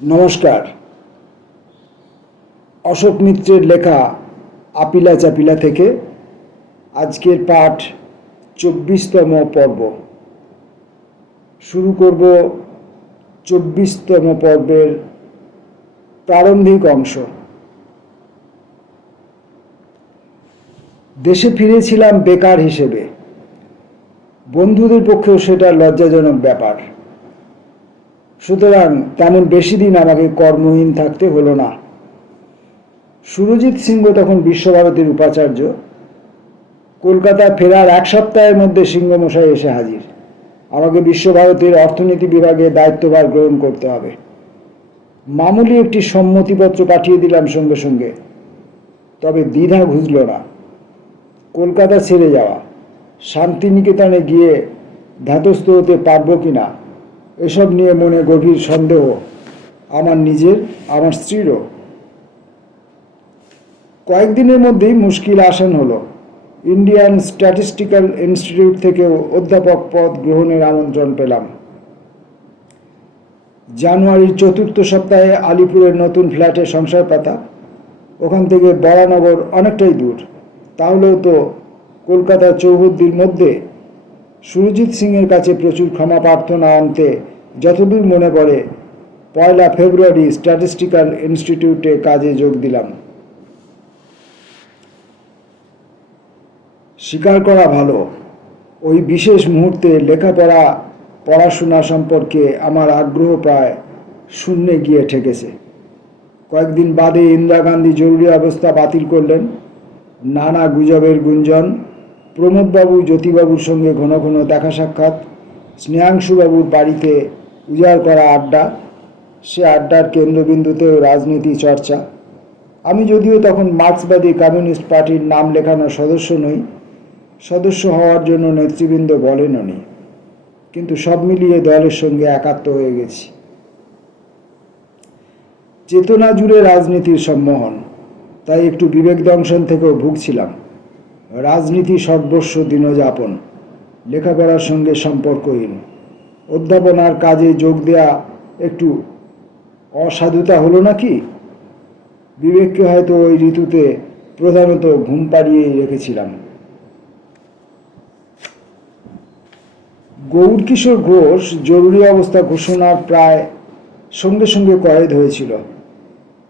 নমস্কার। অশোক মিত্রের লেখা আপিলা চাপিলা থেকে আজকের পাঠ ২৪তম পর্ব। শুরু করব ২৪তম পর্বের প্রারম্ভিক অংশ। দেশে ফিরেছিলাম বেকার হিসেবে। বন্ধুদের পক্ষেও সেটা লজ্জাজনক ব্যাপার। সুতরাং তেমন বেশি দিন আমাকে কর্মহীন থাকতে হলো না। সুরজিৎ সিংহ তখন বিশ্বভারতীর উপাচার্য। কলকাতা ফেরার এক সপ্তাহের মধ্যে সিংহমশাই এসে হাজির। আমাকে বিশ্বভারতীর অর্থনীতি বিভাগে দায়িত্বভার গ্রহণ করতে হবে। মামুলি একটি সম্মতিপত্র পাঠিয়ে দিলাম সঙ্গে সঙ্গে। তবে দ্বিধা ঘুচল না। কলকাতা ছেড়ে যাওয়া, শান্তিনিকেতনে গিয়ে ধাতস্থ হতে পারবো কিনা এসব নিয়ে মনে গভীর সন্দেহ, আমার নিজের, আমার স্ত্রীরও। কয়েকদিনের মধ্যেই মুশকিল আসান হলো। ইন্ডিয়ান স্ট্যাটিস্টিক্যাল ইনস্টিটিউট থেকেও অধ্যাপক পদ গ্রহণের আমন্ত্রণ পেলাম। জানুয়ারির ৪র্থ সপ্তাহে আলিপুরের নতুন ফ্ল্যাটে সংসার পাতা। ওখান থেকে বরানগর অনেকটাই দূর। তাহলেও তো কলকাতা চৌহদ্দির মধ্যে। সুরজিৎ সিংয়ের কাছে প্রচুর ক্ষমা প্রার্থনা আনতে যতদূর মনে পড়ে ১ ফেব্রুয়ারি স্ট্যাটিস্টিক্যাল ইনস্টিটিউটে কাজে যোগ দিলাম। স্বীকার করা ভালো, ওই বিশেষ মুহূর্তে লেখাপড়া পড়াশোনা সম্পর্কে আমার আগ্রহ প্রায় শূন্যে গিয়ে ঠেকেছে। কয়েকদিন বাদে ইন্দিরা গান্ধী জরুরি অবস্থা বাতিল করলেন। নানা গুজবের গুঞ্জন, প্রমোদবাবু জ্যোতিবাবুর সঙ্গে ঘন ঘন দেখা সাক্ষাৎ, স্নেহাংশুবাবুর বাড়িতে উজাড় করা আড্ডা, সে আড্ডার কেন্দ্রবিন্দুতেও রাজনীতি চর্চা। আমি যদিও তখন মার্ক্সবাদী কমিউনিস্ট পার্টির নাম লেখানো সদস্য নই, সদস্য হওয়ার জন্য নেতৃবৃন্দ বলেনও নি, কিন্তু সব মিলিয়ে দলের সঙ্গে একাত্ম হয়ে গেছি। চেতনা জুড়ে রাজনীতির সম্মোহন, তাই একটু বিবেক দংশন থেকেও ভুগছিলাম। রাজনীতি সর্বস্ব দিনযাপন, লেখাপড়ার সঙ্গে সম্পর্কহীন। অধ্যাপনার কাজে যোগ দেয়া একটু অসাধুতা হলো নাকি? বিবেককে হয়তো ওই ঋতুতে প্রধানত ঘুম পাড়িয়েই রেখেছিলাম। গৌরকিশোর ঘোষ জরুরি অবস্থা ঘোষণার প্রায় সঙ্গে সঙ্গে কয়েদ হয়েছিল।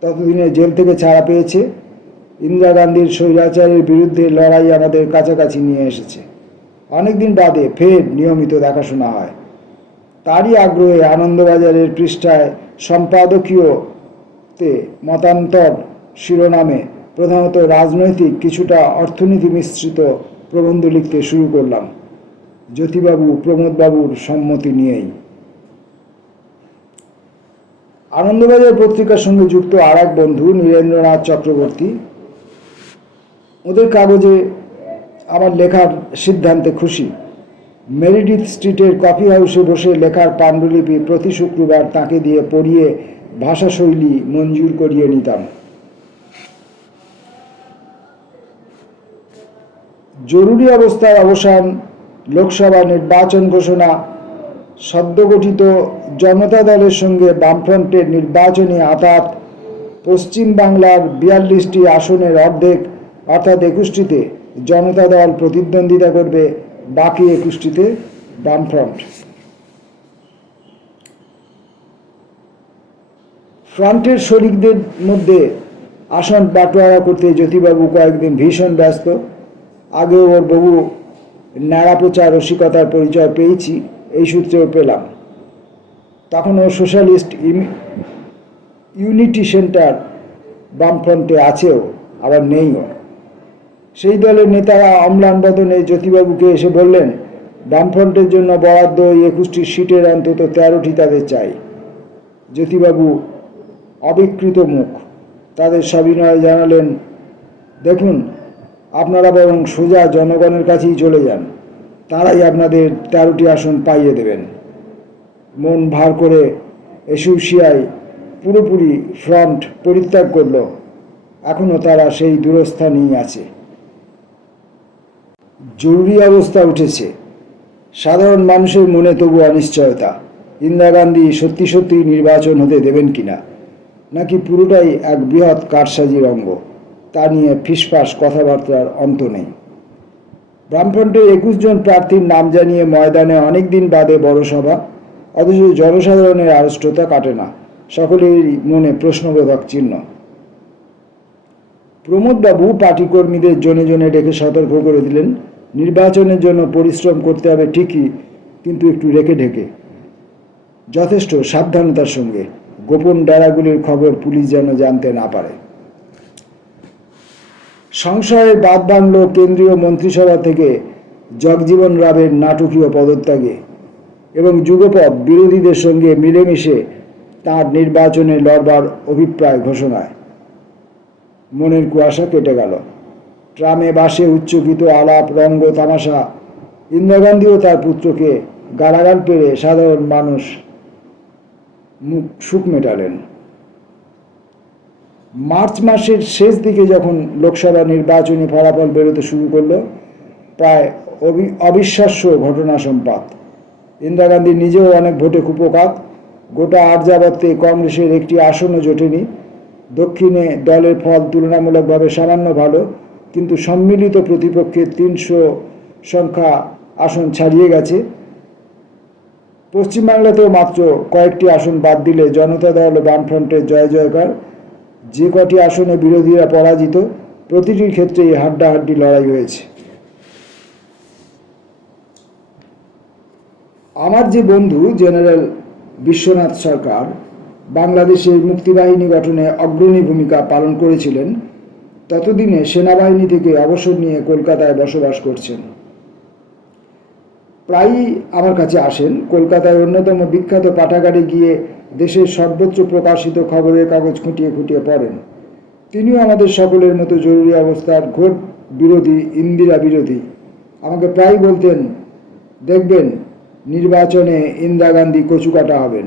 ততদিনে জেল থেকে ছাড়া পেয়েছে। ইন্দিরা গান্ধীর স্বৈরাচারের বিরুদ্ধে লড়াই আমাদের কাছাকাছি নিয়ে এসেছে। অনেকদিন বাদে ফের নিয়মিত দেখাশোনা হয়। তারই আগ্রহে আনন্দবাজারের পৃষ্ঠায় সম্পাদকীয়তে মতান্তর শিরোনামে প্রধানত রাজনৈতিক, কিছুটা অর্থনীতি মিশ্রিত প্রবন্ধ লিখতে শুরু করলাম, জ্যোতিবাবু প্রমোদবাবুর সম্মতি নিয়েই। আনন্দবাজার পত্রিকার সঙ্গে যুক্ত আর এক বন্ধু নীরেন্দ্রনাথ চক্রবর্তী। ওদের কাগজে আমার লেখার সিদ্ধান্তে খুশি। মেরিডিথ স্ট্রিটের কফি হাউসে বসে লেখার পাণ্ডুলিপি প্রতি শুক্রবার তাঁকে দিয়ে পড়িয়ে ভাষাশৈলী মঞ্জুর করিয়ে নিতাম। জরুরি অবস্থার অবসান, লোকসভা নির্বাচন ঘোষণা, সদ্যগঠিত জনতা দলের সঙ্গে বামফ্রন্টের নির্বাচনী আঁতাত, পশ্চিম বাংলার ৪২টি আসনের অর্ধেক অর্থাৎ ২১টিতে জনতা দল প্রতিদ্বন্দ্বিতা করবে, বাকি ২১টিতে বামফ্রন্ট। ফ্রন্টের শরিকদের মধ্যে আসন বাটোয়ারা করতে জ্যোতিবাবু কয়েকদিন ভীষণ ব্যস্ত। আগেও ওর বহু ন্যাড়াপোচা রসিকতার পরিচয় পেয়েছি, এই সূত্রেও পেলাম। তখন ও সোশ্যালিস্ট ইউনিটি সেন্টার বামফ্রন্টে আছেও, আবার নেইও। সেই দলের নেতারা অম্লান বদনে জ্যোতিবাবুকে এসে বললেন, বামফ্রন্টের জন্য বরাদ্দ ওই ২১টি সিটের অন্তত ১৩টি তাদের চাই। জ্যোতিবাবু অবিকৃত মুখ তাদের সবিনয়ে জানালেন, দেখুন, আপনারা বরং সোজা জনগণের কাছেই চলে যান, তারাই আপনাদের ১৩টি আসন পাইয়ে দেবেন। মন ভার করে এসোসিয়ায় পুরোপুরি ফ্রন্ট পরিত্যাগ করল। এখনও তারা সেই দূরস্থানেই আছে। জরুরি অবস্থা উঠেছে। সাধারণ মানুষের মনে তবু অনিশ্চয়তা। ইন্দিরা গান্ধী সত্যি সত্যি নির্বাচন হতে দেবেন কিনা, নাকি পুরোটাই এক বৃহৎ কারসাজির অঙ্গ, তা নিয়ে ফিসফাস কথাবার্তার অন্ত নেই। বামফ্রন্টের 21 জন প্রার্থীর নাম জানিয়ে ময়দানে অনেক দিন বাদে বড় সভা, অথচ জনসাধারণের আড়ষ্টতা কাটে না, সকলেরই মনে প্রশ্নবোধক চিহ্ন। প্রমোদবাবু পার্টি কর্মীদের জনে জনে ডেকে সতর্ক করে দিলেন, নির্বাচনের জন্য পরিশ্রম করতে হবে ঠিকই, কিন্তু একটু রেখে ঢেকে, যথেষ্ট সাবধানতার সঙ্গে। গোপন ডেরাগুলির খবর পুলিশ যেন জানতে না পারে। সংশয়ের বাদ ভাঙল কেন্দ্রীয় মন্ত্রিসভা থেকে জগজীবন রামের নাটকীয় পদত্যাগে এবং যুগপৎ বিরোধীদের সঙ্গে মিলেমিশে তাঁর নির্বাচনে লড়বার অভিপ্রায় ঘোষণায়। মনের কুয়াশা কেটে গেল। ট্রামে বাসে উচ্চকিত আলাপ, রঙ্গ, তামাশা। ইন্দিরা গান্ধী ও তার পুত্রকে গালাগাল পেরে সাধারণ মানুষ সুখ মেটালেন। মার্চ মাসের শেষ দিকে যখন লোকসভা নির্বাচনী ফলাফল বেরোতে শুরু করলো, প্রায় অবিশ্বাস্য ঘটনা সম্পাত। ইন্দিরা গান্ধী নিজেও অনেক ভোটে কুপোকাত। গোটা আর্যাবর্তে কংগ্রেসের একটি আসনও জোটেনি। দক্ষিণে দলের ফল তুলনামূলকভাবে সামান্য ভালো, কিন্তু সম্মিলিত প্রতিপক্ষের 300 সংখ্যা আসন ছাড়িয়ে গেছে। পশ্চিমবাংলাতেও মাত্র কয়েকটি আসন বাদ দিলে জনতা দল ও বামফ্রন্টের জয় জয়কার। যে কটি আসনে বিরোধীরা পরাজিত, প্রতিটির ক্ষেত্রেই হাড্ডাহাড্ডি লড়াই হয়েছে। আমার যে বন্ধু জেনারেল বিশ্বনাথ সরকার বাংলাদেশের মুক্তিবাহিনী গঠনে অগ্রণী ভূমিকা পালন করেছিলেন, ততদিনে সেনাবাহিনী থেকে অবসর নিয়ে কলকাতায় বসবাস করছেন। প্রায়ই আমার কাছে আসেন। কলকাতায় অন্যতম বিখ্যাত পাঠাগারে গিয়ে দেশের সর্বত্র প্রকাশিত খবরের কাগজ খুঁটিয়ে খুঁটিয়ে পড়েন। তিনিও আমাদের সকলের মতো জরুরি অবস্থার ঘোর বিরোধী, ইন্দিরা বিরোধী। আমাকে প্রায় বলতেন, দেখবেন নির্বাচনে ইন্দিরা গান্ধী কচুকাটা হবেন।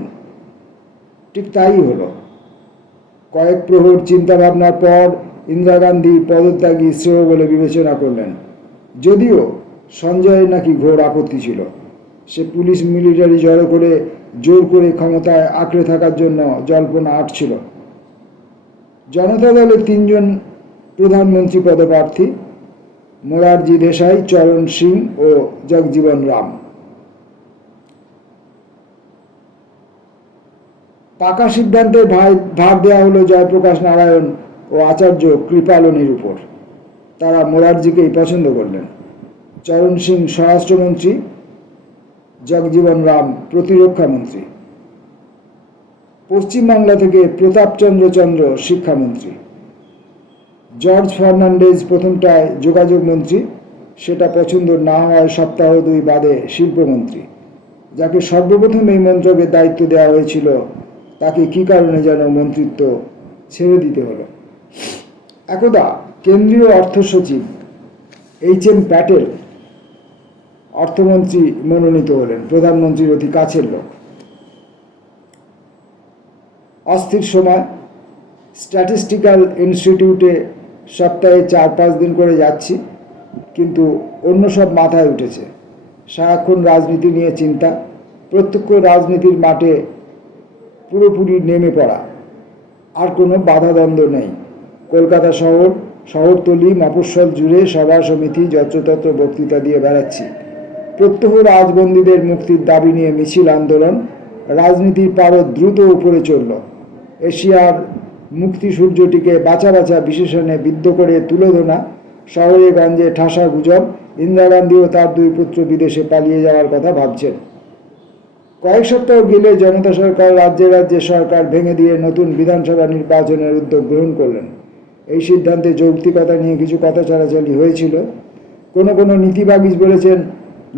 ঠিক তাই হলো। কয়েক প্রহর চিন্তাভাবনার পর ইন্দিরা গান্ধী পদত্যাগী শ্রেয় বলে বিবেচনা করলেন, যদিও সঞ্জয়ের নাকি ঘোর আপত্তি ছিল। সে পুলিশ মিলিটারি জড়ো করে জোর করে ক্ষমতায় আঁকড়ে থাকার জন্য জল্পনা আঁটছিল। জনতা দলের 3 জন প্রধানমন্ত্রী পদপ্রার্থী, মোরারজি দেশাই, চরণ সিং ও জগজীবন রাম। পাকা সিদ্ধান্তের ভার দেওয়া হলো জয়প্রকাশ নারায়ণ ও আচার্য কৃপালনির উপর। তারা মোরারজিকেই পছন্দ করলেন। চরণ সিং স্বরাষ্ট্রমন্ত্রী, জগজীবন রাম প্রতিরক্ষা মন্ত্রী। পশ্চিমবাংলা থেকে প্রতাপচন্দ্র শিক্ষামন্ত্রী। জর্জ ফার্নান্ডেজ প্রথমটায় যোগাযোগ মন্ত্রী, সেটা পছন্দ না হওয়ায় সপ্তাহ 2 বাদে শিল্পমন্ত্রী। যাকে সর্বপ্রথম এই মন্ত্রকের দায়িত্ব দেওয়া হয়েছিল, তাকে কি কারণে যেন মন্ত্রিত্ব ছেড়ে দিতে হলো। একদা কেন্দ্রীয় অর্থ সচিব HM প্যাটেল অর্থমন্ত্রী মনোনীত হলেন, প্রধানমন্ত্রীর অতি কাছের লোক। অস্থির সময়। স্ট্যাটিস্টিক্যাল ইনস্টিটিউটে সপ্তাহে 4-5 দিন করে যাচ্ছি, কিন্তু অন্য সব মাথায় উঠেছে। সারাক্ষণ রাজনীতি নিয়ে চিন্তা, প্রত্যক্ষ রাজনীতির মাঠে পুরোপুরি নেমে পড়া, আর কোনো বাধাদ্বন্দ্ব নেই। কলকাতা শহরতলি, মফস্বল জুড়ে সভা সমিতি, যত্রতত্র বক্তৃতা দিয়ে বেড়াচ্ছি। প্রত্যহ রাজবন্দীদের মুক্তির দাবি নিয়ে মিছিল, আন্দোলন। রাজনীতির পারদ দ্রুত উপরে চলল। এশিয়ার মুক্তি সূর্যটিকে বাছা বাছা বিশেষণে বিদ্ধ করে তুলোধনা। শহরে গঞ্জে ঠাসা গুজব, ইন্দিরা গান্ধী ও তার 2 পুত্র বিদেশে পালিয়ে যাওয়ার কথা ভাবছেন। কয়েক সপ্তাহ গেলে জনতা সরকার রাজ্যে রাজ্যে সরকার ভেঙে দিয়ে নতুন বিধানসভা নির্বাচনের উদ্যোগ গ্রহণ করলেন। এই সিদ্ধান্তে যৌক্তিকতা নিয়ে কিছু কথা চালাচালি হয়েছিল। কোনো নীতিবাগীজ বলেছেন,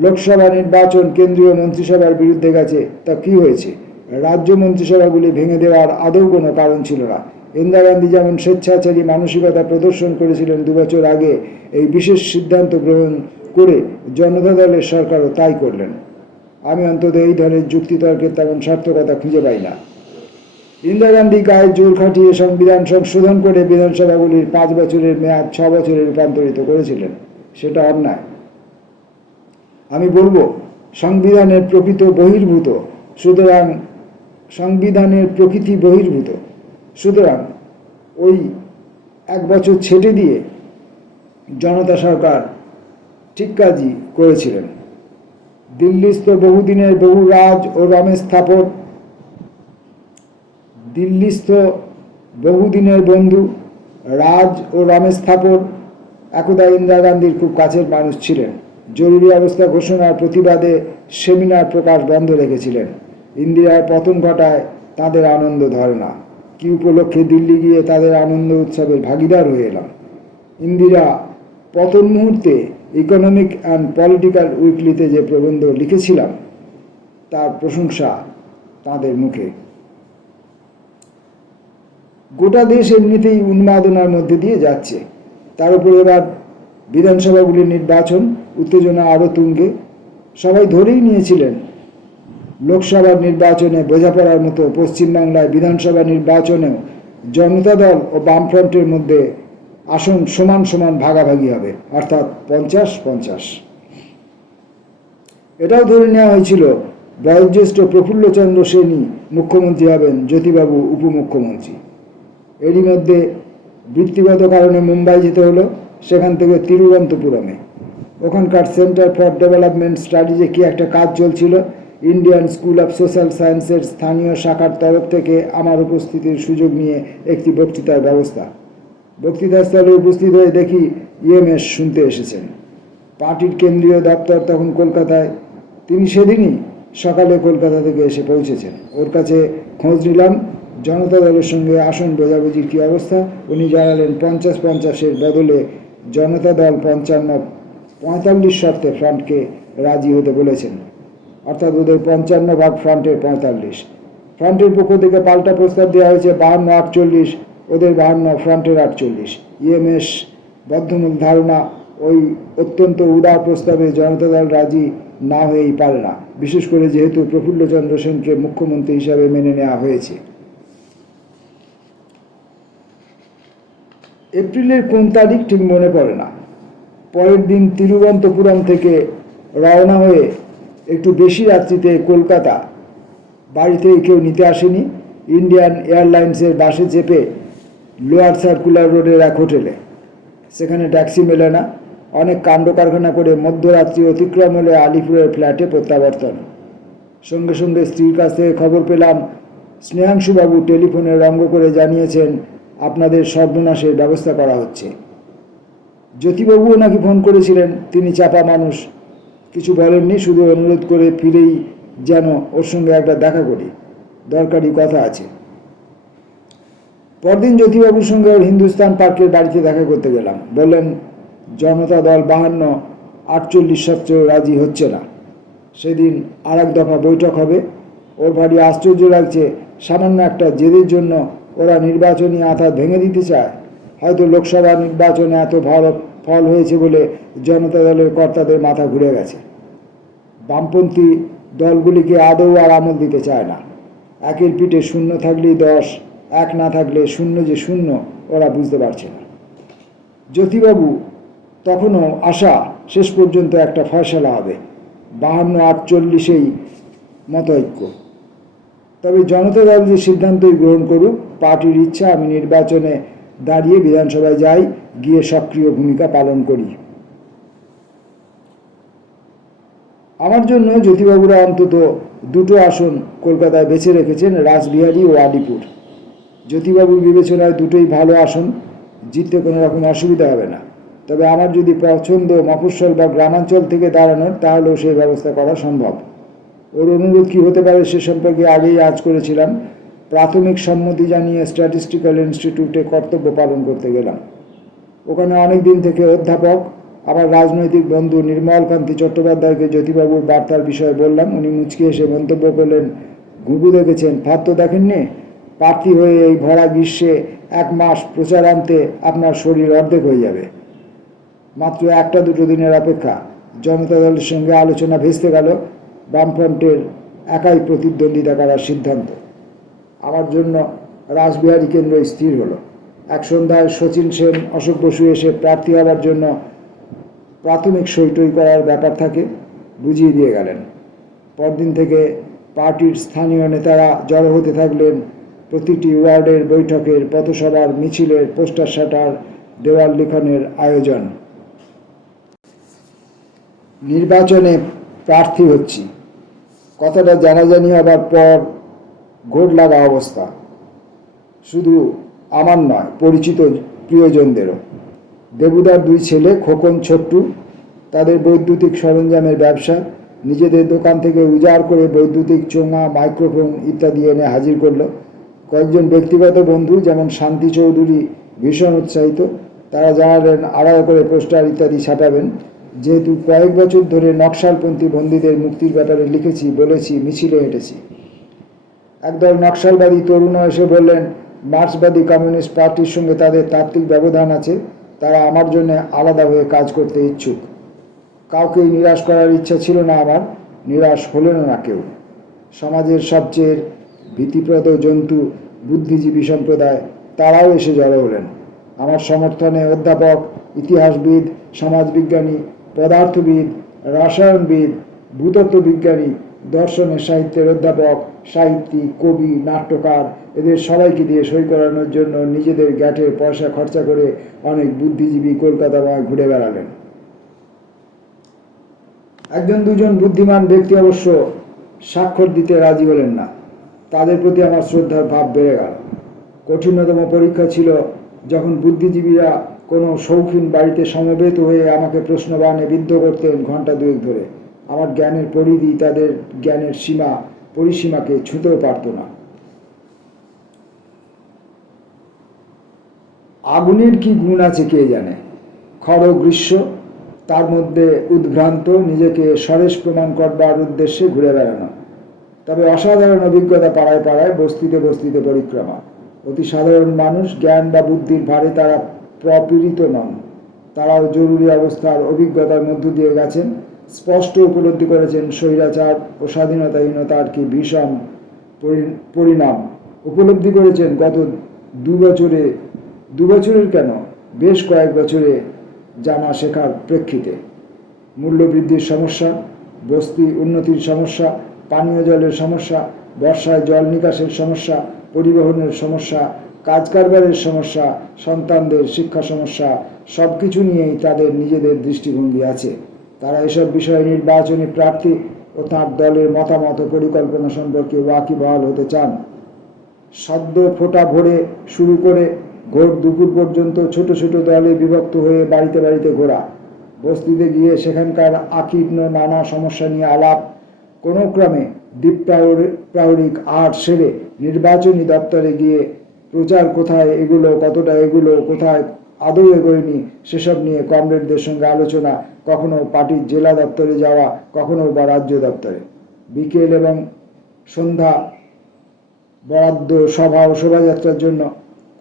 লোকসভা নির্বাচন কেন্দ্রীয় মন্ত্রিসভার বিরুদ্ধে গেছে, তা কি হয়েছে? রাজ্য মন্ত্রিসভাগুলি ভেঙে দেওয়ার আদৌ কোনো কারণ ছিল না। ইন্দিরা গান্ধী যেমন স্বেচ্ছাচারী মানসিকতা প্রদর্শন করেছিলেন 2 বছর আগে, এই বিশেষ সিদ্ধান্ত গ্রহণ করে জনতা দলের সরকারও তাই করলেন। আমি অন্তত এই ধরনের যুক্তিতর্কের তেমন সার্থকতা খুঁজে পাই না। ইন্দিরা গান্ধী গায়ে জোর খাটিয়ে সংবিধান সংশোধন করে বিধানসভাগুলির 5 বছরের মেয়াদ 6 বছরে রূপান্তরিত করেছিলেন। সেটা অন্যায়। আমি বলবো, সংবিধানের প্রকৃত বহির্ভূত সুতরাং সংবিধানের প্রকৃতি বহির্ভূত। সুতরাং ওই 1 বছর ছেটে দিয়ে জনতা সরকার ঠিক কাজই করেছিলেন। দিল্লিস্থ বহুদিনের বহু রাজ ও রমেশ স্থাপট, দিল্লিস্থ বহুদিনের বন্ধু রাজ ও রমেশ স্থাপট একদা ইন্দিরা গান্ধীর খুব কাছের মানুষ ছিলেন। জরুরি অবস্থা ঘোষণার প্রতিবাদে সেমিনার প্রকাশ বন্ধ রেখেছিলেন। ইন্দিরার পতন ঘটায় তাদের আনন্দ ধরে না। কি উপলক্ষে দিল্লি গিয়ে তাদের আনন্দ উৎসবের ভাগিদার হয়ে এলাম। ইন্দিরা পতন মুহূর্তে ইকোনমিক অ্যান্ড পলিটিক্যাল উইকলিতে যে প্রবন্ধ লিখেছিলাম তার প্রশংসা তাদের মুখে। গোটা দেশ এমনিতেই উন্মাদনার মধ্যে দিয়ে যাচ্ছে, তার উপর এবার বিধানসভাগুলির নির্বাচন, উত্তেজনা আরও তুঙ্গে। সবাই ধরেই নিয়েছিলেন লোকসভার নির্বাচনে বোঝাপড়ার মতো পশ্চিমবাংলায় বিধানসভা নির্বাচনেও জনতা দল ও বামফ্রন্টের মধ্যে আসন সমান সমান ভাগাভাগি হবে, অর্থাৎ 50-50। এটাও ধরে নেওয়া হয়েছিল বয়োজ্যেষ্ঠ প্রফুল্লচন্দ্র সেনই মুখ্যমন্ত্রী হবেন, জ্যোতিবাবু উপমুখ্যমন্ত্রী। এরই মধ্যে বৃত্তিগত কারণে মুম্বাই যেতে হলো, সেখান থেকে তিরুবনন্তপুরমে। ওখানকার সেন্টার ফর ডেভেলপমেন্ট স্টাডিজে কি একটা কাজ চলছিল। ইন্ডিয়ান স্কুল অফ সোশ্যাল সায়েন্সের স্থানীয় শাখার তরফ থেকে আমার উপস্থিতির সুযোগ নিয়ে একটি বক্তৃতার ব্যবস্থা। বক্তৃতাস্থলে উপস্থিত হয়ে দেখি ইএমএস শুনতে এসেছেন। পার্টির কেন্দ্রীয় দপ্তর তখন কলকাতায়। তিনি সেদিনই সকালে কলকাতা থেকে এসে পৌঁছেছেন। ওর কাছে খোঁজ নিলাম জনতা দলের সঙ্গে আসন বোঝাবুঝির কী অবস্থা। উনি জানালেন 50-50-এর বদলে জনতা দল 45 শর্তে ফ্রন্টকে রাজি হতে বলেছেন, অর্থাৎ ওদের 55 ভাগ, ফ্রন্টের 45। ফ্রন্টের পক্ষ থেকে পাল্টা প্রস্তাব দেওয়া হয়েছে 52-48, ওদের 52, ফ্রন্টের 48। ইএমএস বদ্ধমূল ধারণা ওই অত্যন্ত উদার প্রস্তাবে জনতা দল রাজি না হয়েই পারে না, বিশেষ করে যেহেতু প্রফুল্লচন্দ্র সেনকে মুখ্যমন্ত্রী হিসাবে মেনে নেওয়া হয়েছে। এপ্রিলের কোন তারিখ ঠিক মনে পড়ে না। পরের দিন তিরুবনন্তপুরম থেকে রওনা হয়ে একটু বেশি রাত্রিতে কলকাতা। বাড়িতে কেউ নিতে আসেনি। ইন্ডিয়ান এয়ারলাইন্সের বাসে চেপে লোয়ার সার্কুলার রোডের এক হোটেলে। সেখানে ট্যাক্সি মেলে না। অনেক কাণ্ড কারখানা করে মধ্যরাত্রি অতিক্রম হলে আলিপুরের ফ্ল্যাটে প্রত্যাবর্তন। সঙ্গে সঙ্গে স্ত্রীর কাছ থেকে খবর পেলাম স্নেহাংশুবাবু টেলিফোনে রঙ্গ করে জানিয়েছেন আপনাদের সর্বনাশের ব্যবস্থা করা হচ্ছে। জ্যোতিবাবুও নাকি ফোন করেছিলেন। তিনি চাপা মানুষ, কিছু বলেননি, শুধু অনুরোধ করে ফিরেই যেন ওর সঙ্গে একবার দেখা করি, দরকারি কথা আছে। পরদিন জ্যোতিবাবুর সঙ্গে ওর হিন্দুস্তান পার্কের বাড়িতে দেখা করতে গেলাম। বললেন জনতা দল 52-48 সত্ত্বেও রাজি হচ্ছে না। সেদিন আর এক দফা বৈঠক হবে। ওর ভারী আশ্চর্য লাগছে, সামান্য একটা জেদের জন্য ওরা নির্বাচনী আঁতাত ভেঙে দিতে চায়। হয়তো লোকসভা নির্বাচনে এত ভালো ফল হয়েছে বলে জনতা দলের কর্তাদের মাথা ঘুরে গেছে। বামপন্থী দলগুলিকে আদৌ আর আমল দিতে চায় না। একের পিঠে শূন্য থাকলেই 10, এক না থাকলে শূন্য যে শূন্য ওরা বুঝতে পারছে না। জ্যোতিবাবু তখনও আশা শেষ পর্যন্ত একটা ফয়সালা হবে, 52-48-এই মতৈক্য। তবে জনতা দল যে সিদ্ধান্তই গ্রহণ করুক, পার্টির ইচ্ছা আমি নির্বাচনে দাঁড়িয়ে বিধানসভায় যাই, গিয়ে সক্রিয় ভূমিকা পালন করি। আমার জন্য জ্যোতিবাবুরা অন্তত 2টো আসন কলকাতায় বেছে রেখেছেন, রাসবিহারী ও আলিপুর। জ্যোতিবাবুর বিবেচনায় দুটোই ভালো আসন, জিততে কোনো রকম অসুবিধা হবে না। তবে আমার যদি পছন্দ মফস্বল বা গ্রামাঞ্চল থেকে দাঁড়ানোর, তাহলেও সেই ব্যবস্থা করা সম্ভব। ওর অনুরোধ কী হতে পারে সে সম্পর্কে আগেই আজ করেছিলাম। প্রাথমিক সম্মতি জানিয়ে স্ট্যাটিস্টিক্যাল ইনস্টিটিউটে কর্তব্য পালন করতে গেলাম। ওখানে অনেক দিন থেকে অধ্যাপক আমার রাজনৈতিক বন্ধু নির্মলকান্তি চট্টোপাধ্যায়কে জ্যোতিবাবুর বার্তার বিষয়ে বললাম। উনি মুচকি এসে মন্তব্য করলেন, ঘুঘু দেখেছেন, ফাঁদ তো দেখেননি। প্রার্থী হয়ে এই ভরা গ্রীষ্মে 1 মাস প্রচার আনতে আপনার শরীর অর্ধেক হয়ে যাবে। মাত্র 1-2 দিনের অপেক্ষা। জনতা দলের সঙ্গে আলোচনা ভেস্তে গেল। বামফ্রন্টের একাই প্রতিদ্বন্দ্বিতা করার সিদ্ধান্ত। আমার জন্য রাসবিহারী কেন্দ্র স্থির হলো। এক সন্ধ্যায় শচীন সেন, অশোক বসু এসে প্রার্থী হওয়ার জন্য প্রাথমিক সইটই করার ব্যাপার থাকে বুঝিয়ে দিয়ে গেলেন। পরদিন থেকে পার্টির স্থানীয় নেতারা জড়ো হতে থাকলেন। প্রতিটি ওয়ার্ডের বৈঠকের, পথসভার, মিছিলের, পোস্টার সাটার, দেওয়াল লিখনের আয়োজন। নির্বাচনে প্রার্থী হচ্ছি কথাটা জানাজানি হবার পর ঘোর লাগা অবস্থা, শুধু আমার নয়, পরিচিত প্রিয়জনদেরও। দেবুদার 2 ছেলে খোকন, ছোট্টু, তাদের বৈদ্যুতিক সরঞ্জামের ব্যবসা। নিজেদের দোকান থেকে উজাড় করে বৈদ্যুতিক চোঙা, মাইক্রোফোন ইত্যাদি এনে হাজির করলো। কয়েকজন ব্যক্তিগত বন্ধু যেমন শান্তি চৌধুরী ভীষণ উৎসাহিত। তারা জানালেন আলাদা করে পোস্টার ইত্যাদি ছাপাবেন। যেহেতু কয়েক বছর ধরে নকশালপন্থী বন্দীদের মুক্তির ব্যাপারে লিখেছি, বলেছি, মিছিলে হেঁটেছি। একদল নকশালবাদী তরুণও এসে বললেন মার্ক্সবাদী কমিউনিস্ট পার্টির সঙ্গে তাদের তাত্ত্বিক ব্যবধান আছে, তারা আমার জন্য আলাদা হয়ে কাজ করতে ইচ্ছুক। কাউকেই নিরাশ করার ইচ্ছা ছিল না আমার, নিরাশ হলেন না কেউ। সমাজের সবচেয়ে ভীতিপ্রদ জন্তু বুদ্ধিজীবী সম্প্রদায়, তারাও এসে জড়ো হলেন। আমার সমর্থনে অধ্যাপক, ইতিহাসবিদ, সমাজবিজ্ঞানী, পদার্থবিদ, রসায়নবিদ, ভূতত্ত্ববিজ্ঞানী, দর্শনের সাহিত্যের অধ্যাপক, সাহিত্যিক, কবি, নাট্যকার, এদের সবাইকে দিয়ে সই করানোর জন্য নিজেদের গ্যাটের পয়সা খরচা করে অনেক বুদ্ধিজীবী কলকাতায় ঘুরে বেড়ালেন। 1-2জন বুদ্ধিমান ব্যক্তি অবশ্য স্বাক্ষর দিতে রাজি হলেন না। তাদের প্রতি আমার শ্রদ্ধার ভাব বেড়ে গেল। কঠিনতম পরীক্ষা ছিল যখন বুদ্ধিজীবীরা কোনো শৌখিন বাড়িতে সমবেত হয়ে আমাকে প্রশ্নবাণে বিদ্ধ করতেন ঘণ্টা 2 ধরে। আমার জ্ঞানের পরিধি তাদের জ্ঞানের পরিসীমাকে ছুঁতেও পারত না। আগুনের কি গুণ আছে কে জানে। খর গ্রীষ্ম, তার মধ্যে উদ্ভ্রান্ত, নিজেকে সরেস প্রমাণ করবার উদ্দেশ্যে ঘুরে বেড়ানো। তবে অসাধারণ অভিজ্ঞতা পাড়ায় পাড়ায়, বস্তিতে বস্তিতে পরিক্রমা। অতি সাধারণ মানুষ, জ্ঞান বা বুদ্ধির ভারে তারা প্রপীড়িত নন। তারাও জরুরি অবস্থার অভিজ্ঞতার মধ্য দিয়ে গেছেন, স্পষ্ট উপলব্ধি করেছেন স্বৈরাচার ও স্বাধীনতাহীনতার কি ভীষণ পরিণাম। উপলব্ধি করেছেন গত 2 বছরের কেন, বেশ কয়েক বছরে জানা শেখার প্রেক্ষিতে। মূল্যবৃদ্ধির সমস্যা, বস্তি উন্নতির সমস্যা, পানীয় জলের সমস্যা, বর্ষায় জল নিকাশের সমস্যা, পরিবহনের সমস্যা, কাজ কারবারের সমস্যা, সন্তানদের শিক্ষা সমস্যা, সব কিছু নিয়েই তাদের নিজেদের দৃষ্টিভঙ্গি আছে। তারা এসব বিষয়ে নির্বাচনী প্রার্থী ও তার দলের মতামত ও পরিকল্পনা সম্পর্কে ওয়াকিবহাল হতে চান। সদ্য ফোটা ভরে শুরু করে ঘোর দুপুর পর্যন্ত ছোট ছোট দলে বিভক্ত হয়ে বাড়িতে বাড়িতে ঘোরা, বস্তিতে গিয়ে সেখানকার আকীর্ণ নানা সমস্যা নিয়ে আলাপ, কোনো ক্রমে দ্বীপ্রাহরিক আট সেরে নির্বাচনী দপ্তরে গিয়ে প্রচার, কোথায় এগুলো, কতটা এগুলো, কোথায় আদৌ এগোয়নি, সেসব নিয়ে কমরেডদের সঙ্গে আলোচনা, কখনো পার্টির জেলা দপ্তরে যাওয়া, কখনো বা রাজ্য দপ্তরে। বিকেল এবং সন্ধ্যা বরাদ্দ সভা ও শোভাযাত্রার জন্য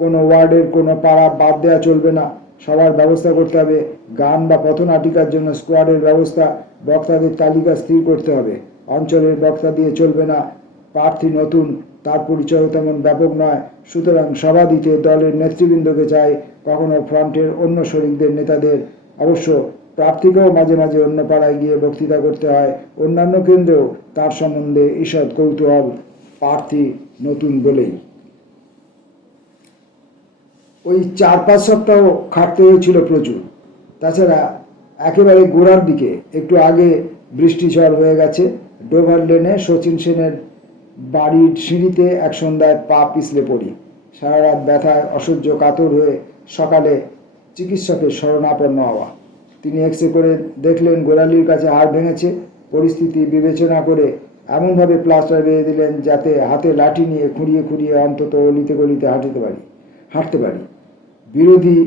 কোনো ওয়ার্ডের কোনো পাড়া বাদ দেওয়া চলবে না, সবার ব্যবস্থা করতে হবে। গান বা পথনাটিকার জন্য স্কোয়াডের ব্যবস্থা, বক্তাদের তালিকা স্থির করতে হবে। অঞ্চলের বক্তা দিয়ে চলবে না, প্রার্থী নতুন, তার পরিচয় তেমন ব্যাপক নয়, সুতরাং সভা দিতে দলের নেতৃবৃন্দকে চাই, কখনো ফ্রন্টের অন্য শরিকদের নেতাদের। অবশ্য প্রার্থীকেও মাঝে মাঝে অন্য পাড়ায় গিয়ে বক্তৃতা করতে হয়, অন্যান্য কেন্দ্রেও তার সম্বন্ধে ঈষৎ কৌতূহল, প্রার্থী নতুন বলেই। ওই 4-5 সপ্তাহ খাটতে হয়েছিল প্রচুর। তাছাড়া একেবারে গোড়ার দিকে, একটু আগে বৃষ্টি ঝড় হয়ে গেছে। ডোভার লেনে শচীন সেনের বাড়ির সিঁড়িতে এক সন্ধ্যায় পা পিছলে পড়ি। সারা রাত ব্যথায় অসহ্য কাতর হয়ে সকালে চিকিৎসকের শরণাপন্ন হওয়া। তিনি এক্সরে করে দেখলেন গোড়ালির কাছে হাড় ভেঙেছে। পরিস্থিতি বিবেচনা করে এমনভাবে প্লাস্টার বেঁধে দিলেন যাতে হাতে লাঠি নিয়ে খুঁড়িয়ে খুঁড়িয়ে অন্তত অলিতে গলিতে হাঁটতে পারি। বিরোধী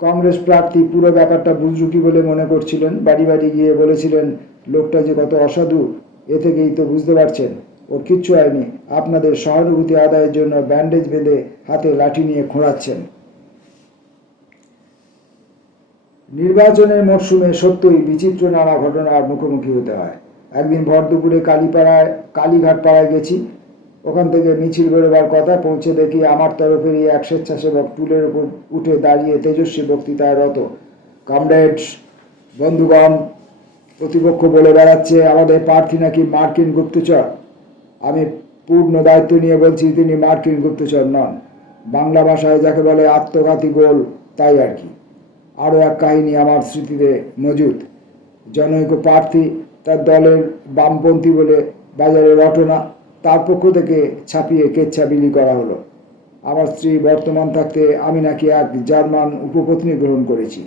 কংগ্রেস প্রার্থী পুরো ব্যাপারটা বুজরুকি বলে মনে করছিলেন। বাড়ি বাড়ি গিয়ে বলেছিলেন, লোকটা যে কত অসাধু এ থেকেই তো বুঝতে পারছেন, ওর কিচ্ছু হয়নি, আপনাদের সহানুভূতি আদায়ের জন্য ব্যান্ডেজ বেঁধে হাতে লাঠি নিয়ে খোঁড়াচ্ছেন। নির্বাচনের মরশুমে সত্যই বিচিত্র নানা ঘটনার মুখোমুখি হতে হয়। একদিন ভর দুপুরে কালীঘাট পাড়ায় গেছি। ওখান থেকে মিছিল বেরোবার কথা, পৌঁছে দেখি আমার তরফেরই এক স্বেচ্ছাসেবক টুলের উপর উঠে দাঁড়িয়ে তেজস্বী বক্তৃতায় রত। কমরেডস, বন্ধুগণ, প্রতিপক্ষ বলে বেড়াচ্ছে আমাদের প্রার্থী নাকি মার্কিন গুপ্তচর। আমি পূর্ণ দায়িত্ব নিয়ে বলছি, তিনি মার্কিন গুপ্তচর নন। বাংলা ভাষায় যাকে বলে আত্মঘাতী গোল, তাই আর কি। আরও এক কাহিনী আমার স্মৃতিতে মজুদ। জনৈক প্রার্থী, তার দলের বামপন্থী বলে বাজারে রটনা, তার পক্ষ থেকে ছাপিয়ে কেচ্ছা বিলি করা হলো। আমার স্ত্রী বর্তমান থাকতে আমি নাকি এক জার্মান উপপত্নী গ্রহণ করেছি।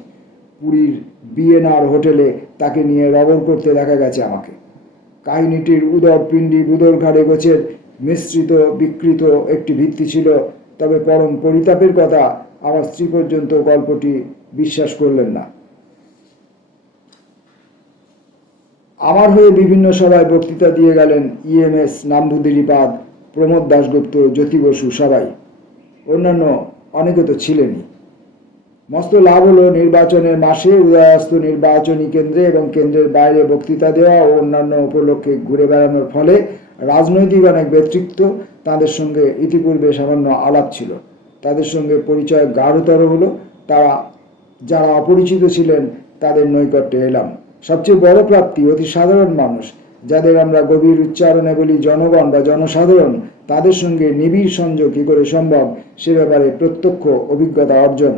পুরীর বিএনআর হোটেলে তাকে নিয়ে রবর করতে দেখা গেছে আমাকে। কাহিনীটির উদর পিণ্ডি বুদর ঘাড়ে গোছের মিশ্রিত বিকৃত একটি ভিত্তি ছিল, তবে পরম পরিতাপের কথা, আমার স্ত্রী পর্যন্ত গল্পটি বিশ্বাস করলেন না। আমার হয়ে বিভিন্ন সভায় বক্তৃতা দিয়ে গেলেন ইএমএস নাম্বুদিরিপাদ, প্রমোদ দাশগুপ্ত, জ্যোতি বসু, সবাই। অন্যান্য অনেকে তো ছিলেনই। মস্ত লাভ হলো নির্বাচনের মাসে উদয়স্ত নির্বাচনী কেন্দ্রে এবং কেন্দ্রের বাইরে বক্তৃতা দেওয়া ও অন্যান্য উপলক্ষে ঘুরে বেড়ানোর ফলে রাজনৈতিক অনেক ব্যক্তিত্ব, তাদের সঙ্গে ইতিপূর্বে সামান্য আলাপ ছিল, তাদের সঙ্গে পরিচয় গাঢ়তর হলো। যারা অপরিচিত ছিলেন তাদের নৈকট্যে এলাম। সবচেয়ে বড় প্রাপ্তি অতি সাধারণ মানুষ, যাদের আমরা গভীর উচ্চারণে বলি জনগণ বা জনসাধারণ, তাদের সঙ্গে নিবিড় সংযোগ কী করে সম্ভব সে ব্যাপারে প্রত্যক্ষ অভিজ্ঞতা অর্জন।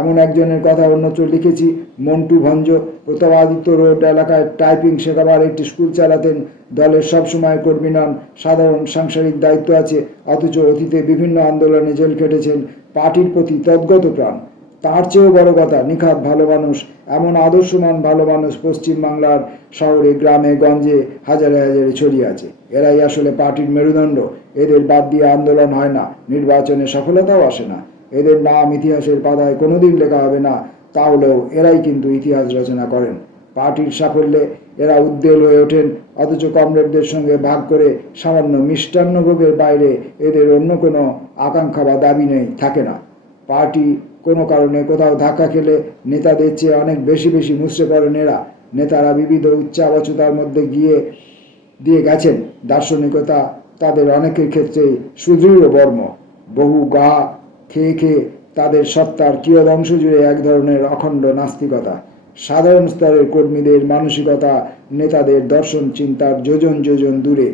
এমন একজনের কথা অন্যত্র লিখেছি, মন্টু ভঞ্জ। প্রতাপাদিত্য রোড এলাকায় টাইপিং শেখাবার একটি স্কুল চালাতেন। দলের সবসময় কর্মী নন, সাধারণ সাংসারিক দায়িত্ব আছে, অথচ অতীতে বিভিন্ন আন্দোলনে জেল খেটেছেন। পার্টির প্রতি তদ্গত প্রাণ। তার চেয়েও বড় কথা, নিখাত ভালো মানুষ। এমন আদর্শমান ভালো মানুষ পশ্চিম বাংলার শহরে গ্রামে গঞ্জে হাজারে হাজারে ছড়িয়ে আছে। এরাই আসলে পার্টির মেরুদণ্ড। এদের বাদ দিয়ে আন্দোলন হয় না, নির্বাচনে সফলতাও আসে না। এদের নাম ইতিহাসের পাতায় কোনোদিন লেখা হবে না, তাহলেও এরাই কিন্তু ইতিহাস রচনা করেন। পার্টির সাফল্যে এরা উদ্বেল হয়ে ওঠেন, অথচ কমরেডদের সঙ্গে ভাগ করে সামান্য মিষ্টান্ন ভোগের বাইরে এদের অন্য কোনো আকাঙ্ক্ষা বা দাবি নেই, থাকে না। পার্টি কোনো কারণে কোথাও ধাক্কা খেলে নেতাদের চেয়ে অনেক বেশি বেশি মুচড়ে পড়েন এরা। নেতারা বিবিধ উচ্চাবচতার মধ্যে দিয়ে গেছেন। দার্শনিকতা তাদের অনেকের ক্ষেত্রেই সুদৃঢ় বর্ম। বহু গা খেয়ে খেয়ে তাদের সত্তার কিয়দ অংশ জুড়ে এক ধরনের অখণ্ড নাস্তিকতা। সাধারণ স্তরের কর্মীদের মানসিকতা নেতাদের দর্শন চিন্তার যোজন যোজন দূরে।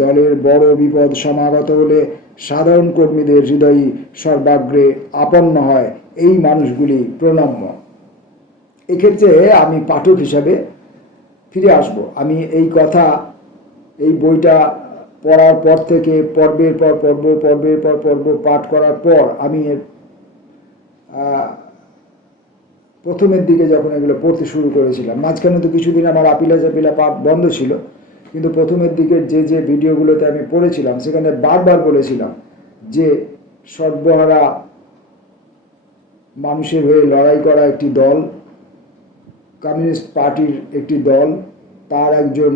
দলের বড় বিপদ সমাগত হলে সাধারণ কর্মীদের হৃদয়ই সর্বাগ্রে আপন্ন হয়। এই মানুষগুলি প্রণম্য। এক্ষেত্রে আমি পাঠক হিসাবে ফিরে আসব। আমি এই কথা, এই বইটা পড়ার পর থেকে পর্বের পর পর্ব পাঠ করার পর আমি প্রথমের দিকে যখন এগুলো পড়তে শুরু করেছিলাম, মাঝখানে তো কিছুদিন আমার আপিলা চাপিলা পাঠ বন্ধ ছিল, কিন্তু প্রথমের দিকের যে ভিডিওগুলোতে আমি পড়েছিলাম সেখানে বারবার বলেছিলাম যে সর্বহারা মানুষের হয়ে লড়াই করা একটি দল, কমিউনিস্ট পার্টির একটি দল, তার একজন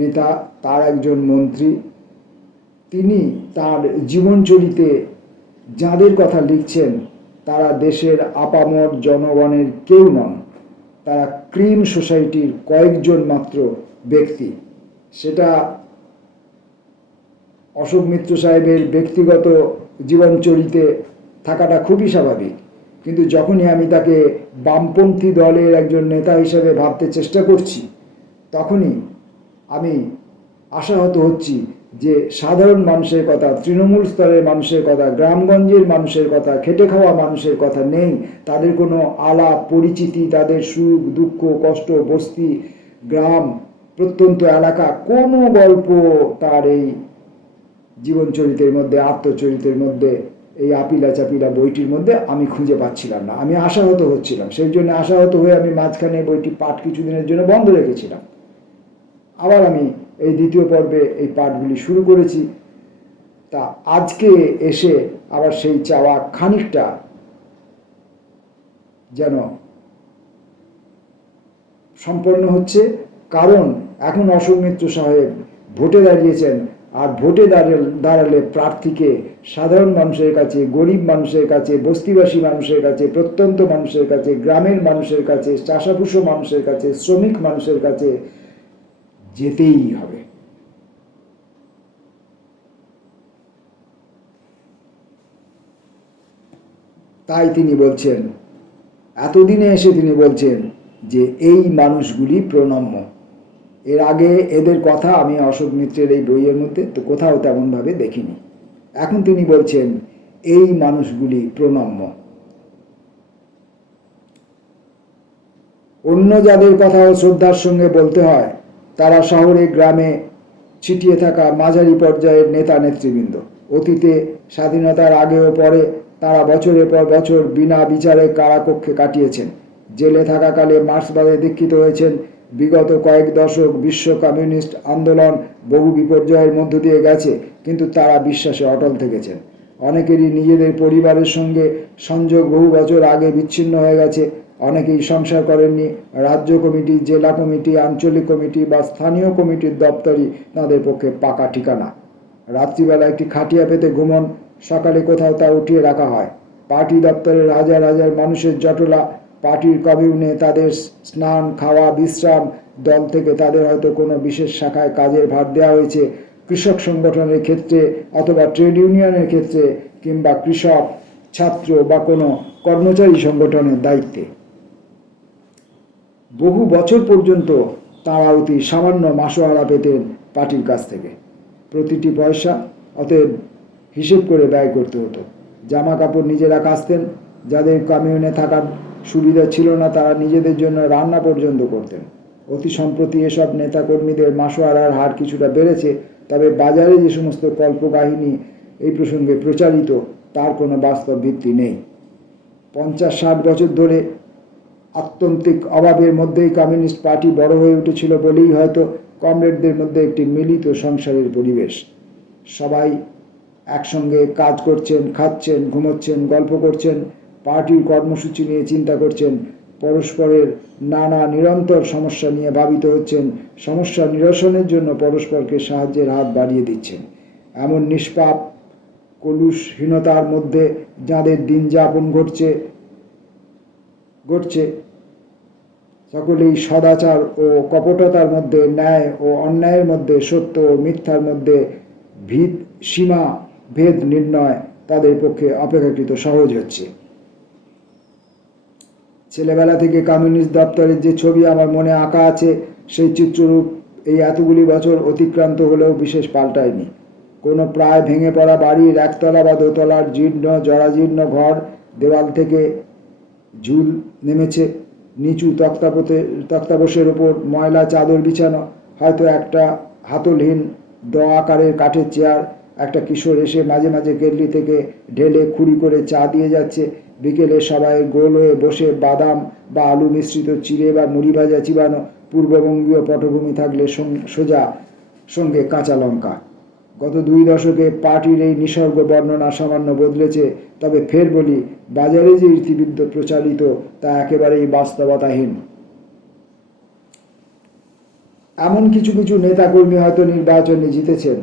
নেতা, তার একজন মন্ত্রী, তিনি তার জীবনচরিতে যাদের কথা লিখছেন তারা দেশের আপামর জনগণের কেউ নন, তারা ক্রিম সোসাইটির কয়েকজন মাত্র ব্যক্তি। সেটা অশোক মিত্র সাহেবের ব্যক্তিগত জীবনচরিতে থাকাটা খুবই স্বাভাবিক, কিন্তু যখনই আমি তাকে বামপন্থী দলের একজন নেতা হিসেবে ভাবতে চেষ্টা করছি, তখনই আমি আশাহত হচ্ছি যে সাধারণ মানুষের কথা, তৃণমূল স্তরের মানুষের কথা, গ্রামগঞ্জের মানুষের কথা, খেটে খাওয়া মানুষের কথা নেই। তাদের কোনো আলাপ পরিচিতি, তাদের সুখ দুঃখ কষ্ট, বস্তি গ্রাম প্রত্যন্ত এলাকা, কোনো গল্প তার এই জীবনচরিতের মধ্যে, আত্মচরিতের মধ্যে, এই আপিলা চাপিলা বইটির মধ্যে আমি খুঁজে পাচ্ছিলাম না। আমি আশাহত হচ্ছিলাম। সেই জন্য আশাহত হয়ে আমি মাঝখানে বইটি পাঠ কিছুদিনের জন্য বন্ধ রেখেছিলাম। আবার আমি এই দ্বিতীয় পর্বে এই পাঠগুলি শুরু করেছি। তা আজকে এসে আবার সেই চাওয়া খানিকটা যেন সম্পন্ন হচ্ছে, কারণ এখন অশোক মিত্র সাহেব ভোটে দাঁড়িয়েছেন, আর ভোটে দাঁড়ালে প্রার্থীকে সাধারণ মানুষের কাছে, গরিব মানুষের কাছে, বস্তিবাসী মানুষের কাছে, প্রত্যন্ত মানুষের কাছে, গ্রামের মানুষের কাছে, চাষাভুষো মানুষের কাছে, শ্রমিক মানুষের কাছে যেতেই হবে। তাই তিনি বলছেন, এতদিনে এসে তিনি বলছেন যে এই মানুষগুলি প্রণম্য। এর আগে এদের কথা আমি অশোক মিত্রের এই বইয়ের মধ্যে তো কোথাও তেমনভাবে দেখিনি। এখন তিনি বলছেন এই মানুষগুলি প্রণম্য। অন্য যাদের কথাও শ্রদ্ধার সঙ্গে বলতে হয় তারা শহরে গ্রামে ছিটিয়ে থাকা মাঝারি পর্যায়ের নেতা নেতৃবৃন্দ। অতীতে স্বাধীনতার আগে ও পরে তারা বছরের পর বছর বিনা বিচারে কারাকক্ষে কাটিয়েছেন। জেলে থাকাকালে মার্ক্সবাদে দীক্ষিত হয়েছেন। বিগত কয়েক দশক বিশ্ব কমিউনিস্ট আন্দোলন বহু বিপর্যয়ের মধ্য দিয়ে গেছে, কিন্তু তারা বিশ্বাসে অটল থেকেছেন। অনেকেরই নিজেদের পরিবারের সঙ্গে সংযোগ বহু বছর আগে বিচ্ছিন্ন হয়ে গেছে। অনেকেই সংসার করেননি। রাজ্য কমিটি, জেলা কমিটি, আঞ্চলিক কমিটি বা স্থানীয় কমিটির দপ্তরই তাদের পক্ষে পাকা ঠিকানা। রাত্রিবেলা একটি খাটিয়া পেতে ঘুমন, সকালে কোথাও তা উঠিয়ে রাখা হয়। পার্টি দপ্তরের হাজার হাজার মানুষের জটলা, পার্টির কমিউনে তাদের স্নান, খাওয়া, বিশ্রাম, দল থেকে তাদের হয়তো কোনো বিশেষ শাখায় কাজের ভার দেওয়া হয়েছে, কৃষক সংগঠনের ক্ষেত্রে অথবা ট্রেড ইউনিয়নের ক্ষেত্রে, কিংবা কৃষক, ছাত্র বা কোনো কর্মচারী সংগঠনের দায়িত্বে। বহু বছর পর্যন্ত তারা অতি সামান্য মাসোহারা পেতেন পার্টির কাছ থেকে। প্রতিটি পয়সা অতএব হিসেব করে ব্যয় করতে হতো। জামা কাপড় নিজেরা কাচতেন। যাদের কমিউনে থাকার সুবিধা ছিল না তারা নিজেদের জন্য রান্না পর্যন্ত করতেন। অতি সম্প্রতি এসব নেতাকর্মীদের মাসোহারার হার কিছুটা বেড়েছে, তবে বাজারে যে সমস্ত কল্পকাহিনী এই প্রসঙ্গে প্রচারিত তার কোনো বাস্তব ভিত্তি নেই। 50-60 বছর ধরে আত্যন্তিক অভাবের মধ্যেই কমিউনিস্ট পার্টি বড় হয়ে উঠেছিল বলেই হয়তো কমরেডদের মধ্যে একটি মিলিত সংসারের পরিবেশ। সবাই একসঙ্গে কাজ করছেন, খাচ্ছেন, ঘুমোচ্ছেন, গল্প করছেন, পার্টির কর্মসূচি নিয়ে চিন্তা করছেন, পরস্পরের নানা নিরন্তর সমস্যা নিয়ে ভাবিত হচ্ছেন, সমস্যা নিরসনের জন্য পরস্পরকে সাহায্যের হাত বাড়িয়ে দিচ্ছেন। এমন নিষ্পাপ কলুষহীনতার মধ্যে যাদের দিন যাপন ঘটছে সকলেই সদাচার ও কপটতার মধ্যে, ন্যায় ও অন্যায়ের মধ্যে, সত্য ও মিথ্যার মধ্যে সীমা ভেদ নির্ণয় তাদের পক্ষে অপেক্ষাকৃত সহজ হচ্ছে। ছেলেবেলা থেকে কমিউনিস্ট দপ্তরের যে ছবি আমার মনে আঁকা আছে সেই চিত্ররূপ এই এতগুলি বছর অতিক্রান্ত হলেও বিশেষ পাল্টায়নি। কোনো প্রায় ভেঙে পড়া বাড়ির একতলা বা দোতলার জীর্ণ জরাজীর্ণ ঘর, দেওয়াল থেকে ঝুল নেমেছে, নিচু তক্তাপোশের ওপর ময়লা চাদর বিছানো, হয়তো একটা হাতলহীন আকারের কাঠের চেয়ার। একটা কিশোর এসে মাঝে মাঝে কেটলি থেকে ঢেলে খুঁড়ি করে চা দিয়ে যাচ্ছে। বিকেলে সবাই গোল হয়ে বসে বাদাম বা আলু মিশ্রিত চিড়ে বা মুড়ি ভাজা চিবানো, পূর্ববঙ্গীয় পটভূমি থাকলে সোজা সঙ্গে কাঁচা লঙ্কা। গত 2 দশকে পার্টির এই নিসর্গ বর্ণনা সামান্য বদলেছে, তবে ফের বলি, বাজারে যে ইতিবৃত্ত প্রচারিত তা একেবারেই বাস্তবতাহীন। এমন কিছু কিছু নেতাকর্মী হয়তো নির্বাচনে জিতেছেন,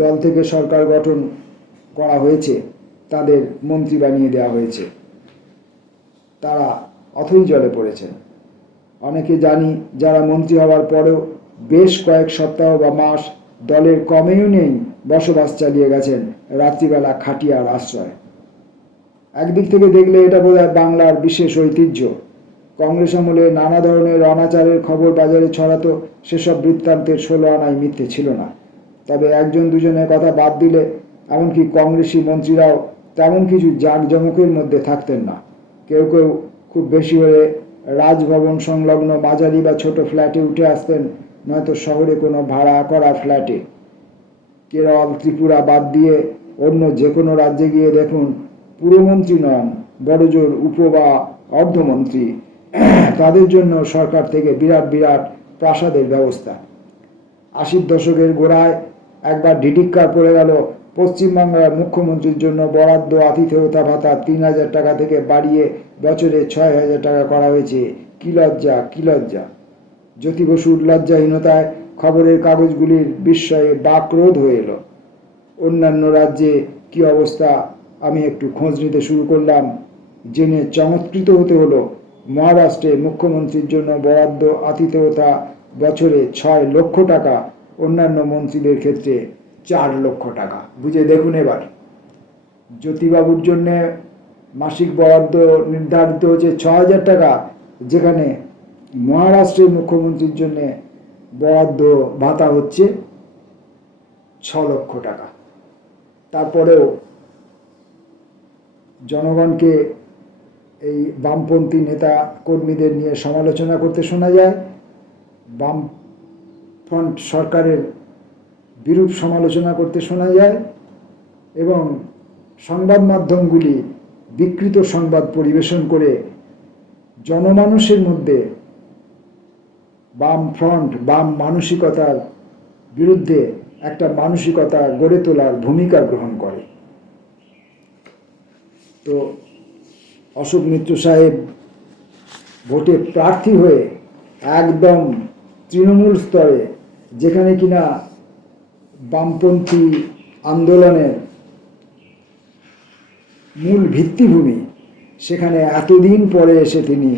দল থেকে সরকার গঠন করা হয়েছে, তাদের মন্ত্রী বানিয়ে দেওয়া হয়েছে, তারা অথই জলে পড়েছেন। অনেকে জানি যারা মন্ত্রী হওয়ার পরেও বেশ কয়েক সপ্তাহ বা মাস দলের কমিউনেই বসবাস চালিয়ে গেছেন, রাত্রিবেলা খাটিয়ার আশ্রয়। একদিক থেকে দেখলে এটা বোধহয় বাংলার বিশেষ ঐতিহ্য। কংগ্রেস আমলে নানা ধরনের অনাচারের খবর বাজারে ছড়াতো, সেসব বৃত্তান্তের 16 আনাই মিথ্যে ছিল না। তবে একজন দুজনের কথা বাদ দিলে এমনকি কংগ্রেসি মন্ত্রীরাও তেমন কিছু জাঁকজমকের মধ্যে থাকতেন না। কেউ কেউ খুব বেশি হলে রাজভবন সংলগ্ন মাঝারি বা ছোট ফ্ল্যাটে উঠে আসতেন, নয়তো শহরে কোনো ভাড়া করা ফ্ল্যাটে। কেরল, ত্রিপুরা বাদ দিয়ে অন্য যে কোনো রাজ্যে গিয়ে দেখুন, পুরমন্ত্রী নন, বড়জোর উপ বা অর্ধমন্ত্রী, তাদের জন্য সরকার থেকে বিরাট বিরাট প্রাসাদের ব্যবস্থা। 80 দশকের গোড়ায় একবার ঢিঢিক্কার পড়ে গেল, পশ্চিমবাংলার মুখ্যমন্ত্রীর জন্য বরাদ্দ আতিথেয়তা ভাতা 3000 টাকা থেকে বাড়িয়ে বছরে 6000 টাকা করা হয়েছে। কি লজ্জা, কি লজ্জা! জ্যোতি বসুর লজ্জাহীনতায় খবরের কাগজগুলির বিস্ময়ে বাকরোধ হয়ে এলো। অন্যান্য রাজ্যে কি অবস্থা আমি একটু খোঁজ নিতে শুরু করলাম, জেনে চমৎকৃত হতে হলো। মহারাষ্ট্রে মুখ্যমন্ত্রীর জন্য বরাদ্দ আতিথেয়তা বছরে 6 লক্ষ টাকা, অন্যান্য মন্ত্রীদের ক্ষেত্রে 4 লক্ষ টাকা। বুঝে দেখুন এবার। জ্যোতিবাবুর জন্য মাসিক বরাদ্দ নির্ধারিত হচ্ছে 6000 টাকা, যেখানে মহারাষ্ট্রের মুখ্যমন্ত্রীর জন্য বরাদ্দ ভাতা হচ্ছে 6 লক্ষ টাকা। তারপরেও জনগণকে এই বামপন্থী নেতা কর্মীদের নিয়ে সমালোচনা করতে শোনা যায়, বামফ্রন্ট সরকারের বিরূপ সমালোচনা করতে শোনা যায়, এবং সংবাদ মাধ্যমগুলি বিকৃত সংবাদ পরিবেশন করে জনমানুষের মধ্যে বামফ্রন্ট বাম মানসিকতার বিরুদ্ধে একটা মানসিকতা গড়ে তোলার ভূমিকা গ্রহণ করে। তো অশোক মিত্র সাহেব ভোটে প্রার্থী হয়ে একদম তৃণমূল স্তরে, যেখানে কিনা বামপন্থী আন্দোলনের মূল ভিত্তিভূমি, সেখানে এতদিন পরে এসে তিনি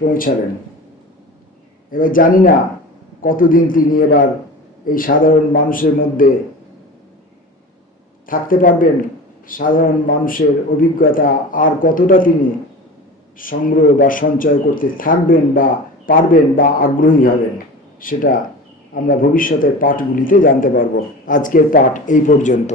পৌঁছালেন। এবার জানি না কতদিন তিনি এবার এই সাধারণ মানুষের মধ্যে থাকতে পারবেন, সাধারণ মানুষের অভিজ্ঞতা আর কতটা তিনি সংগ্রহ বা সঞ্চয় করতে থাকবেন বা পারবেন বা আগ্রহী হবেন, সেটা আমরা ভবিষ্যতের পাঠগুলিতে জানতে পারব। আজকের পাঠ এই পর্যন্ত।